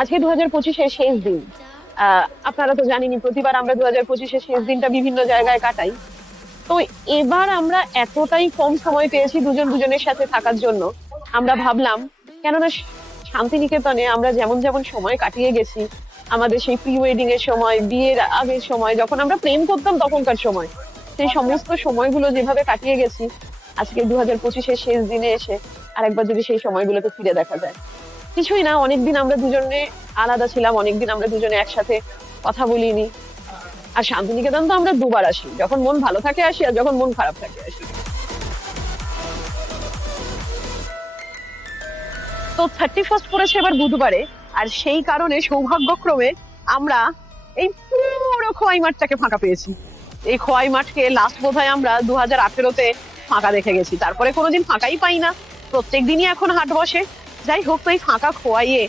আজকে 2025-এর শেষ দিন। আপনারা তো জানেনই প্রতিবার আমরা 2025-এর শেষ দিনটা বিভিন্ন জায়গায় কাটাই। তো এবার আমরা এতটাই কম সময় পেয়েছি দুজন দুজনের সাথে থাকার জন্য, আমরা ভাবলাম কেননা শান্তিনিকেতনে আমরা যেমন যেমন সময় কাটিয়ে গেছি, আমাদের সেই প্রি ওয়েডিং এর সময়, বিয়ের আগের সময়, যখন আমরা প্রেম করতাম তখনকার সময়, সেই সমস্ত সময়গুলো যেভাবে কাটিয়ে গেছি, আজকে 2025-এর শেষ দিনে এসে আরেকবার যদি সেই সময়গুলোতে ফিরে দেখা যায়। কিছুই না, অনেকদিন আমরা দুজনে আলাদা ছিলাম, অনেকদিন আমরা দুজনে একসাথে কথা বলিনি। আর শান্তিনিকেতন তো আমরা দুবার আসি, যখন মন ভালো থাকে আসি, আর যখন মন খারাপ থাকে আসি। তো 31st পড়েছে এবার বুধবারে, আর সেই কারণে সৌভাগ্যক্রমে আমরা এই পুরো খোয়াই মাঠটাকে ফাঁকা পেয়েছি। এই খোয়াই মাঠকে লাস্ট বোধহয় আমরা 2018-তে ফাঁকা দেখে গেছি, তারপরে কোনোদিন ফাঁকাই পাই না, প্রত্যেক দিনই এখন হাট বসে। যাই হোক, তো এই ফাঁকা খোয়াইয়ে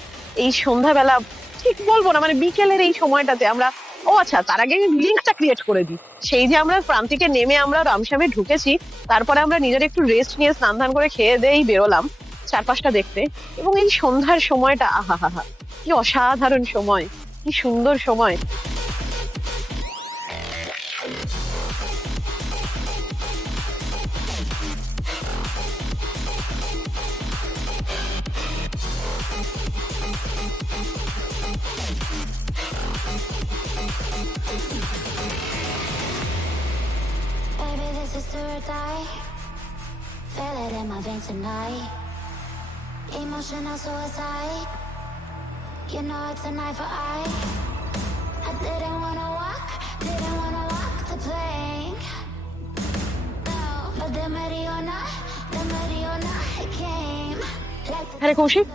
এই সন্ধ্যাবেলা, ঠিক বলবো না, মানে বিকেলের এই সময়টাতে আমরা, ও আচ্ছা, তার আগে লিঙ্কটা ক্রিয়েট করে দিই। সেই যে আমরা প্রান্তিকে নেমে আমরা রামশ্যামে ঢুকেছি, তারপরে আমরা নিজের একটু রেস্ট নিয়ে স্নান ধান করে খেয়ে দিয়েই বেরোলাম চারপাশটা দেখতে। এবং এই সন্ধ্যার সময়টা, আহা হা হা, কি অসাধারণ সময়, কি সুন্দর সময়। Baby, this is do or die. Feel it in my veins tonight. Emotional suicide. You know it's a knife for eye. I didn't wanna walk the plank. No, but the Mariona, it came. আরে কৌশিক,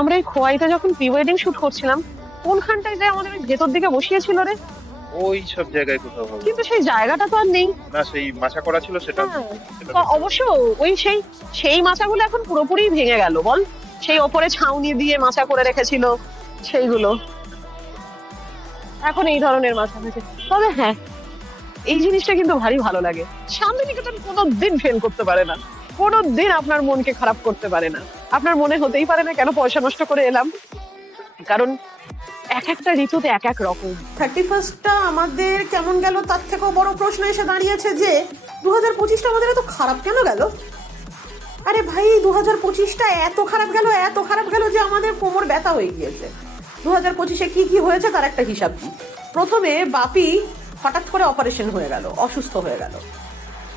আমরা এই খোয়াইতে যখন pre wedding shoot করছিলাম, কোনখানটায় যে আমাদের ভেতর দিকে বসিয়েছিল রে? ওই সব জায়গায় কোথাও হবে। কিন্তু সেই জায়গাটা তো আর নেই। না, সেই মাচা করা ছিল সেটা। অবশ্য ওই সেই মাচাগুলো এখন পুরোপুরি ভেঙে গেল, বল। সেই ওপরে ছাউনি দিয়ে মাচা করে রেখেছিল, সেইগুলো এখন এই ধরনের মাচা হয়েছে। তবে হ্যাঁ, এই জিনিসটা কিন্তু ভারী ভালো লাগে। শান্তিনিকেতন কোনোদিন ফেল করতে পারে না, কোনোদিন আপনার মনকে খারাপ করতে পারে না। আপনার মনে হতেই পারে না কেন পয়সা নষ্ট করে এলাম, কারণ এক একটা ঋতুতে এক এক রকম। 31st আমাদের কেমন গেল তার থেকেও বড় প্রশ্ন এসে দাঁড়িয়েছে যে 2025টা আমাদের এত খারাপ কেন গেল। আরে ভাই, 2025টা এত খারাপ গেল যে আমাদের কোমর ব্যথা হয়ে গিয়েছে। 2025-এ কি হয়েছে তার একটা হিসাব কি। প্রথমে বাপি হঠাৎ করে অপারেশন হয়ে গেল, অসুস্থ হয়ে গেল।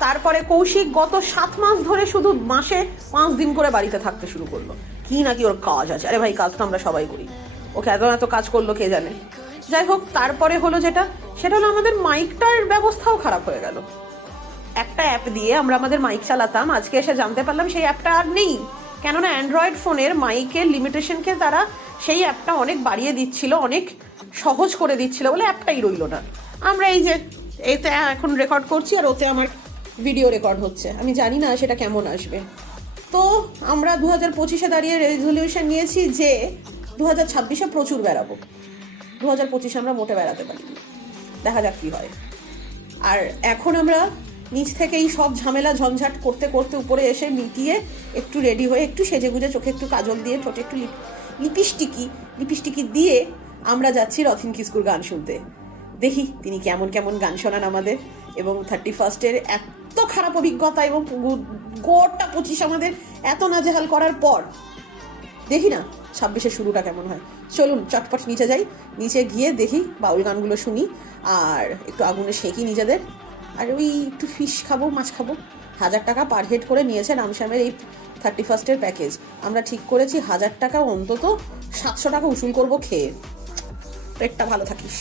তারপরে কৌশিক গত 7 মাস ধরে শুধু মাসে 5 দিন করে বাড়িতে থাকতে শুরু করলো, কি নাকি ওর কাজ আছে। আরে ভাই, কাজ তো আমরা সবাই করি, ওকে এত কাজ করলো কে জানে। যাই হোক, তারপরে হলো সেটা হলো আমাদের মাইকটার ব্যবস্থাও খারাপ হয়ে গেল। একটা অ্যাপ দিয়ে আমরা আমাদের মাইক চালাতাম, আজকে এসে জানতে পারলাম সেই অ্যাপটা আর নেই। কেননা অ্যান্ড্রয়েড ফোনের মাইকের লিমিটেশনকে তারা সেই অ্যাপটা অনেক বাড়িয়ে দিচ্ছিল, অনেক সহজ করে দিচ্ছিল বলে অ্যাপটাই রইল না। আমরা এই যে এতে এখন রেকর্ড করছি, আর ওতে আমার ভিডিও রেকর্ড হচ্ছে, আমি জানি না সেটা কেমন আসবে। তো আমরা 2025-এ দাঁড়িয়ে রেজলিউশন নিয়েছি যে 2026-এ প্রচুর বেড়াবো। 2025-এ আমরা মোটে বেড়াতে পারি, দেখা যাক কি হয়। আর এখন আমরা নিচ থেকে এই সব ঝামেলা ঝঞ্ঝাট করতে করতে উপরে এসে মিটিয়ে একটু রেডি হয়ে একটু সেজে গুজে, চোখে একটু কাজল দিয়ে, ঠোঁটে একটু লিপস্টিকি দিয়ে আমরা যাচ্ছি রথিন কিস্কুর গান শুনতে। দেখি তিনি কেমন কেমন গান শোনান আমাদের। এবং 31st-এর এত খারাপ অভিজ্ঞতা এবং গোটা 25 আমাদের এত নাজেহাল করার পর দেখি না 26-এর শুরুটা কেমন হয়। চলুন চটপট নিচে যাই, নিচে গিয়ে দেখি বাউল গানগুলো শুনি, আর একটু আগুনে সেঁকি নিজেদের, আর ওই একটু ফিশ খাবো, মাছ খাবো। 1000 টাকা পার হেড করে নিয়েছে রামশ্যামের এই 31st-এর প্যাকেজ। আমরা ঠিক করেছি 1000 টাকা অন্তত 700 টাকা উসুল করবো খেয়ে। পেটটা ভালো থাকিস।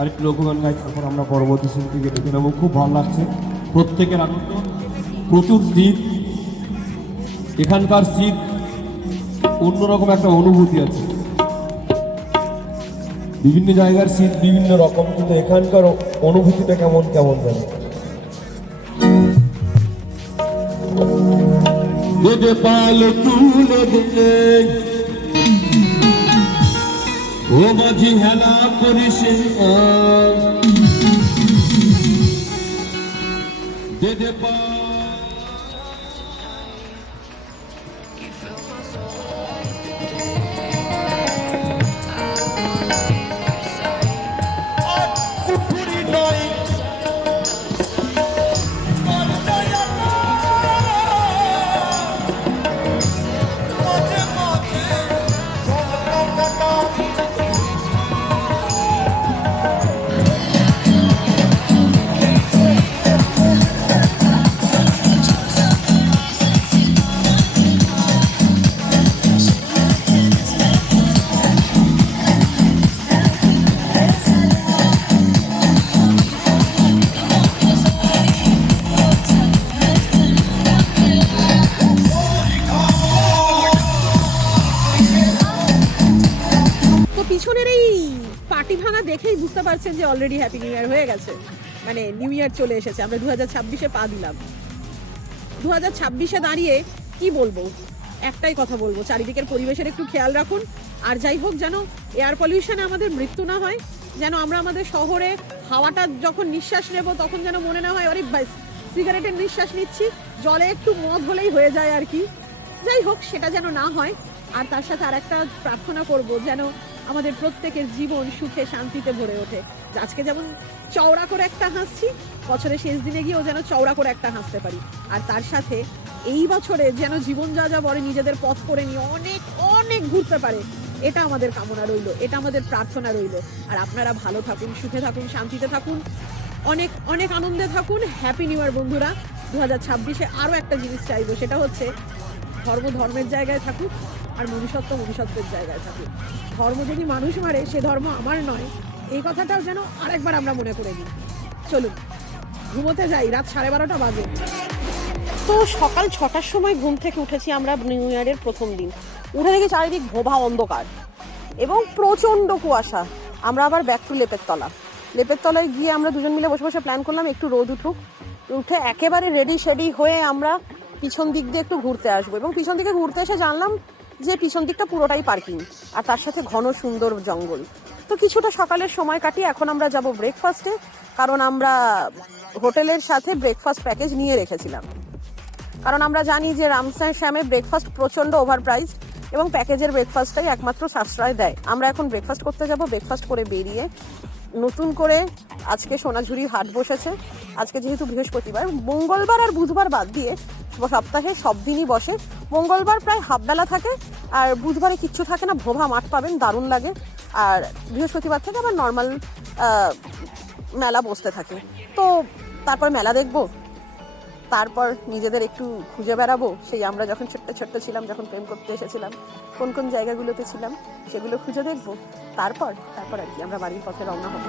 আরেকটি লোকগান গাই, তারপর আমরা পরবর্তী শিল্পীকে ডেকে নেবো। খুব ভালো লাগছে, প্রত্যেকের আনন্দ, প্রচুর শীত, এখানকার শীত অন্যরকম একটা অনুভূতি আছে। বিভিন্ন জায়গার শীত বিভিন্ন রকম, কিন্তু এখানকার অনুভূতিটা কেমন কেমন জানি। দে পাল তুলে দে ও মাঝি হেলা করিস দে পাল। তো পিছনের এই পার্টি ভাঙা দেখেই বুঝতে পারছেন যে অলরেডি হ্যাপি নিউ ইয়ার হয়ে গেছে, মানে নিউ ইয়ার চলে এসেছে। আমরা 2026-এ পা দিলাম। 2026-এ দাঁড়িয়ে কি বলবো, একটাই কথা বলবো, চারিদিকের পরিবেশের একটু খেয়াল রাখুন। আর যাই হোক, যেন এয়ার পলিউশনে আমাদের মৃত্যু না হয়, যেন আমরা আমাদের শহরে হাওয়াটা যখন নিঃশ্বাস নেব তখন যেন মনে না হয় আরে সিগারেটের নিঃশ্বাস নিচ্ছি, জলে একটু মদ হলেই হয়ে যায় আর কি। যাই হোক, সেটা যেন না হয়। আর তার সাথে আর একটা প্রার্থনা করব, যেন আমাদের প্রত্যেকের জীবন সুখে শান্তিতে ভরে ওঠে। আজকে যেমন চওড়া করে একটা হাসছি, বছরের শেষ দিনে গিয়েও যেন চওড়া করে একটা হাসতে পারি। আর তার সাথে এই বছরে যেন জীবন যা যা বলে নিজেদের পথ করে নিয়ে অনেক অনেক ঘুরতে পারে, এটা আমাদের কামনা রইল, এটা আমাদের প্রার্থনা রইল। আর আপনারা ভালো থাকুন, সুখে থাকুন, শান্তিতে থাকুন, অনেক অনেক আনন্দে থাকুন। হ্যাপি নিউ ইয়ার বন্ধুরা। 2026-এ আরও একটা জিনিস চাইবো, সেটা হচ্ছে ধর্ম ধর্মের জায়গায় থাকুক আর মনুষ্যত্ব মনুষ্যত্বের জায়গায় থাকুক। ধর্ম যদি মানুষ মারে, সে ধর্ম আমার নয়, এই কথাটাও যেন আরেকবার আমরা মনে করে নিই। চলুন ঘুমোতে যাই, রাত 12:30 বাজে। তো সকাল 6টার সময় ঘুম থেকে উঠেছি আমরা নিউ ইয়ারের প্রথম দিন। উঠে দেখি চারিদিক ভোভা অন্ধকার এবং প্রচণ্ড কুয়াশা। আমরা আবার ব্যাক টু লেপের তলায় গিয়ে আমরা দুজন মিলে বসে বসে প্ল্যান করলাম একটু রোদ উঠুক, উঠে একেবারে রেডি শেডি হয়ে আমরা পিছন দিক দিয়ে একটু ঘুরতে আসবো। এবং পিছন দিকে ঘুরতে এসে জানলাম যে পিছন দিকটা পুরোটাই পার্কিং, আর তার সাথে ঘন সুন্দর জঙ্গল। তো কিছুটা সকালের সময় কাটিয়ে এখন আমরা যাব ব্রেকফাস্টে, কারণ আমরা হোটেলের সাথে ব্রেকফাস্ট প্যাকেজ নিয়ে রেখেছিলাম। কারণ আমরা জানি যে রামসার শ্যামে ব্রেকফাস্ট প্রচণ্ড ওভার প্রাইস এবং প্যাকেজের ব্রেকফাস্টটাই একমাত্র সাশ্রয় দেয়। আমরা এখন ব্রেকফাস্ট করতে যাব। ব্রেকফাস্ট করে বেরিয়ে নতুন করে আজকে সোনাঝুরি হাট বসেছে। আজকে যেহেতু বৃহস্পতিবার, মঙ্গলবার আর বুধবার বাদ দিয়ে সপ্তাহে সব দিনই বসে। মঙ্গলবার প্রায় হাফ বেলা থাকে, আর বুধবারে কিচ্ছু থাকে না, ভোভা মাঠ পাবেন, দারুণ লাগে। আর বৃহস্পতিবার থেকে আবার নর্মাল মেলা বসতে থাকে। তো তারপর মেলা দেখবো, তারপর নিজেদের একটু খুঁজে বেড়াবো, সেই আমরা যখন ছোট্ট ছোট্ট ছিলাম, যখন প্রেম করতে এসেছিলাম, কোন কোন জায়গাগুলোতে ছিলাম সেগুলো খুঁজে দেখবো। তারপর আর কি আমরা বাড়ির পথে রওনা হবো।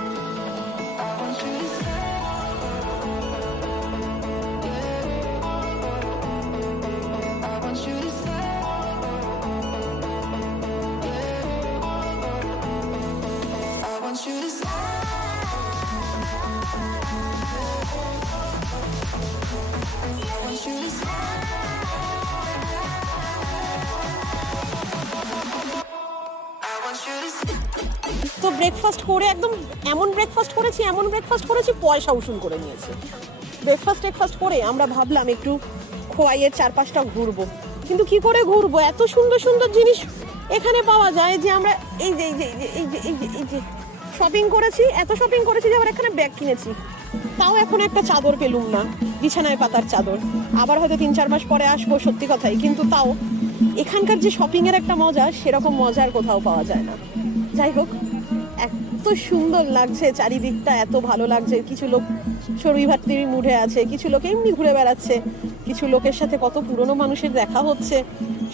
তো ব্রেকফাস্ট করে একদম এমন ব্রেকফাস্ট করেছি পয়সা উসুল করে নিয়েছে। ব্রেকফাস্ট করে আমরা ভাবলাম একটু খোয়াইয়ের চারপাশটা ঘুরবো, কিন্তু কি করে ঘুরবো, এত সুন্দর সুন্দর জিনিস এখানে পাওয়া যায় যে আমরা এই যে শপিং করেছি, এত শপিং করেছি যে আবার এখানে ব্যাগ কিনেছি, তাও এখন একটা চাদর পেলুম না, বিছানায় পাতার চাদর। আবার হয়তো 3-4 মাস পরে আসবো, সত্যি কথাই, কিন্তু তাও এখানকার যে শপিং এর একটা মজা, সেরকম মজা আর কোথাও পাওয়া যায় না। যাই হোক, এত সুন্দর লাগছে চারিদিকটা, এত ভালো লাগছে। কিছু লোক চড়ুই ভাতির মুডে আছে, কিছু লোক এমনি ঘুরে বেড়াচ্ছে, কিছু লোকের সাথে কত পুরনো মানুষের দেখা হচ্ছে।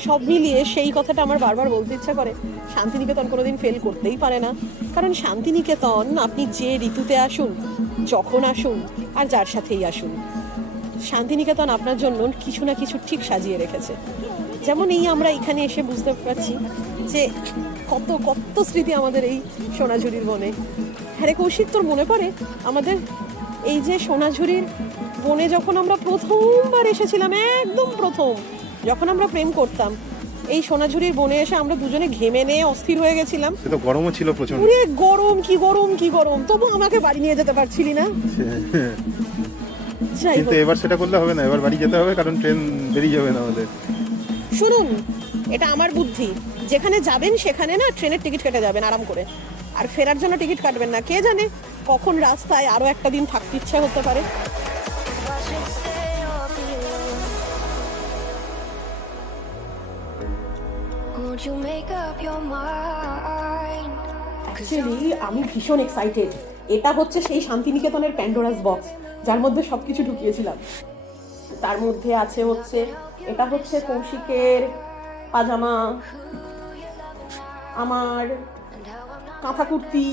সব মিলিয়ে সেই কথাটা আমার বারবার বলতে ইচ্ছা করে, শান্তিনিকেতন কোনোদিন ফেল করতেই পারে না। কারণ শান্তিনিকেতন আপনি যে ঋতুতে আসুন, যখন আসুন, আর যার সাথেই আসুন, শান্তিনিকেতন আপনার জন্য কিছু না কিছু ঠিক সাজিয়ে রেখেছে। যেমন এই আমরা এখানে এসে বুঝতে পারছি যে কত কত স্মৃতি আমাদের এই সোনাঝুরির বনে। হ্যাঁ রে কৌশিক, তোর মনে পড়ে আমাদের এই যে সোনাঝুরির বনে যখন আমরা প্রথমবার এসেছিলাম, একদম প্রথম যখন আমরা প্রেম করতাম, এই সোনাঝুরির বনে এসে আমরা দুজনে ঘেমে নিয়ে অস্থির হয়ে গেছিলাম। সে তো গরমও ছিল প্রচন্ড। পুরে গরম কি গরম কি গরম, তবু আমাকে বাড়ি নিয়ে যেতে পারছিলি না। যাই কিন্তু হোক, এবার সেটা করলে হবে না, এবার বাড়ি যেতে হবে, কারণ ট্রেন বেরিয়ে যাবে না আমাদের। শুনুন, এটা আমার বুদ্ধি, যেখানে যাবেন সেখানে না ট্রেনের টিকিট কেটে যাবেন আরাম করে, আর ফেরার জন্য টিকিট কাটবেন না। কে জানে কখন রাস্তায় আরো একটা দিন থাকতে ইচ্ছা হতে পারে। I should stay or be alone. Won't you make up your mind? Actually আমি ভীষণ এক্সাইটেড। এটা হচ্ছে সেই শান্তিনিকেতনের প্যান্ডোরাস বক্স, যার মধ্যে সবকিছু ঢুকিয়েছিলাম। তার মধ্যে আছে হচ্ছে, এটা হচ্ছে কৌশিকের পাজামা, আমার কাঁথা কুর্তি,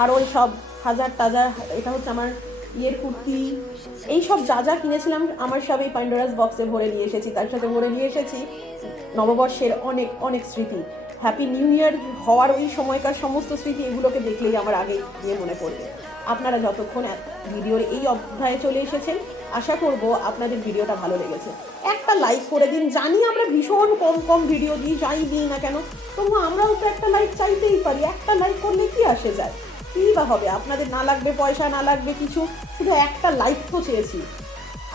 আর ওই সব হাজার টাজার, এটা হচ্ছে আমার ইয়ের কুর্তি, এই সব যা যা কিনেছিলাম আমার সব এই প্যান্ডোরাস বক্সে ভরে নিয়ে এসেছি। তার সাথে ভরে নিয়ে এসেছি নববর্ষের অনেক অনেক স্মৃতি। হ্যাপি নিউ ইয়ার হওয়ার ওই সময়কার সমস্ত স্মৃতি, এগুলোকে দেখলেই আমার আগে গিয়ে মনে পড়বে। আপনারা যতক্ষণ ভিডিওর এই অধ্যায়ে চলে এসেছেন, আশা করব আপনাদের ভিডিওটা ভালো লেগেছে। একটা লাইক করে দিন। জানি আমরা ভীষণ কম কম ভিডিও দিই, যাই দিই না কেন, তবু আমরাও তো একটা লাইক চাইতেই পারি। একটা লাইক করলে কি আসে যায়, কী বা হবে? আপনাদের না লাগবে পয়সা, না লাগবে কিছু, শুধু একটা লাইক তো চেয়েছি।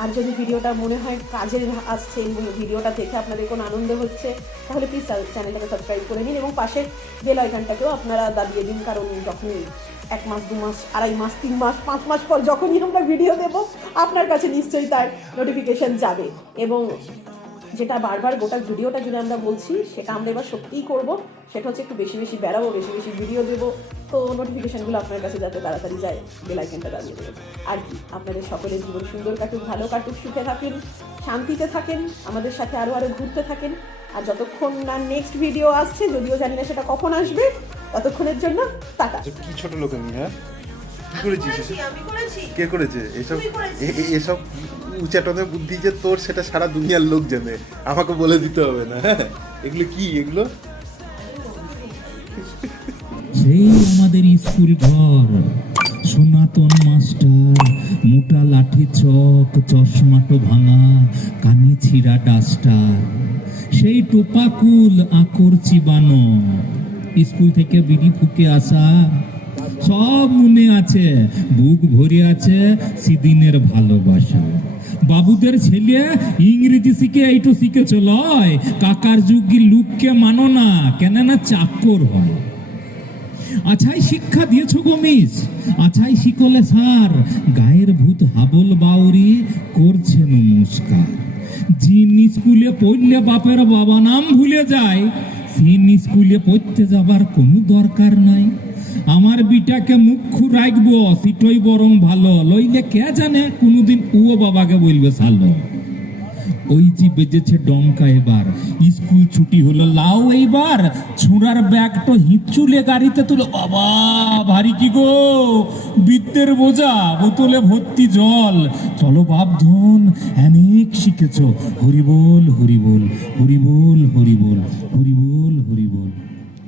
আর যদি ভিডিওটা মনে হয় কাজের আসছে এবং ভিডিওটা দেখে আপনাদের কোনো আনন্দ হচ্ছে, তাহলে প্লিজ চ্যানেলটাকে সাবস্ক্রাইব করে নিন এবং পাশের বেল আইকনটাকেও আপনারা দাবিয়ে দিন। কারণ যখনই 1 মাস 2 মাস 2.5 মাস 3 মাস 5 মাস পর যখনই আমরা ভিডিও দেব, আপনার কাছে নিশ্চয়ই তার নোটিফিকেশন যাবে। এবং যেটা বারবার গোটা ভিডিওটা যদি আমরা বলছি, সেটা আমরা এবার সত্যিই করব। সেটা হচ্ছে একটু বেশি বেশি বেড়াবো, বেশি বেশি ভিডিও দেবো, তো নোটিফিকেশনগুলো আপনার কাছে যাতে তাড়াতাড়ি যায়, বেল আইকনটা দাবিয়ে দেবেন। আর কি, আপনাদের সকলের জীবন সুন্দর কাটুক, ভালো কাটুক, সুখে থাকেন, শান্তিতে থাকেন, আমাদের সাথে আরও আরও ঘুরতে থাকেন। আর যতক্ষণ না নেক্সট ভিডিও আসছে, যদিও জানি না সেটা কখন আসবে, ততক্ষণের জন্য টাটা। কি ছোট লোক আমি, হ্যাঁ? কি করেছিস? আমি করেছি। কে করেছে এসব? তুই করেছিস। এসব উচ্চাটনের বুদ্ধি যে তোর, সেটা সারা দুনিয়ার লোক জানে, আমাকে বলে দিতে হবে না। হ্যাঁ, এগুলো কি? এগুলো সেই আমাদের স্কুল ঘর, সনাতন মাস্টার, মোটা লাঠি চক, চশমাটো ভাঙা, কানে ছিঁড়া ডাস্টার, সেই টোপাকুল আকর চিবানো, স্কুল থেকে বিড়ি ফুকে আসা, সব মনে আছে, বুক ভরে আছে সেদিনের ভালোবাসা। বাবুদের ছেলে ইংরেজি শিখে এইটু শিখেছ লয়, কাকার যুগী লোককে মানো না, কেন না চাকর হয়। আছাই শিক্ষা দিয়েছ গো মিস, আছাই শিখলে স্যার, গায়ের ভূত হাবল বাউরি করছে নমস্কার। যিন স্কুলে পড়লে বাপের বাবা নাম ভুলে যায়, সিন স্কুলে পড়তে যাবার কোনো দরকার নাই। আমার বিটাকে মুখ্য রাখবো, সিটই বরং ভালো, লইলে কে জানে কোনোদিন ও বাবাকে বলবে সালো। ওই যে বেজেছে ডঙ্কা, এবার স্কুল ছুটি হলো, লাও এইবার ছোঁড়ার ব্যাগটা হিঁচুলে গাড়িতে তুলে, বাবা ভারী কি গো, বিদ্যের বোঝা, বোতলে ভর্তি জল, চলো বাপ ধন, অনেক শিখেছ, হরিবোল হরিবোল হরিবোল হরিবোল হরিবোল হরিবোল।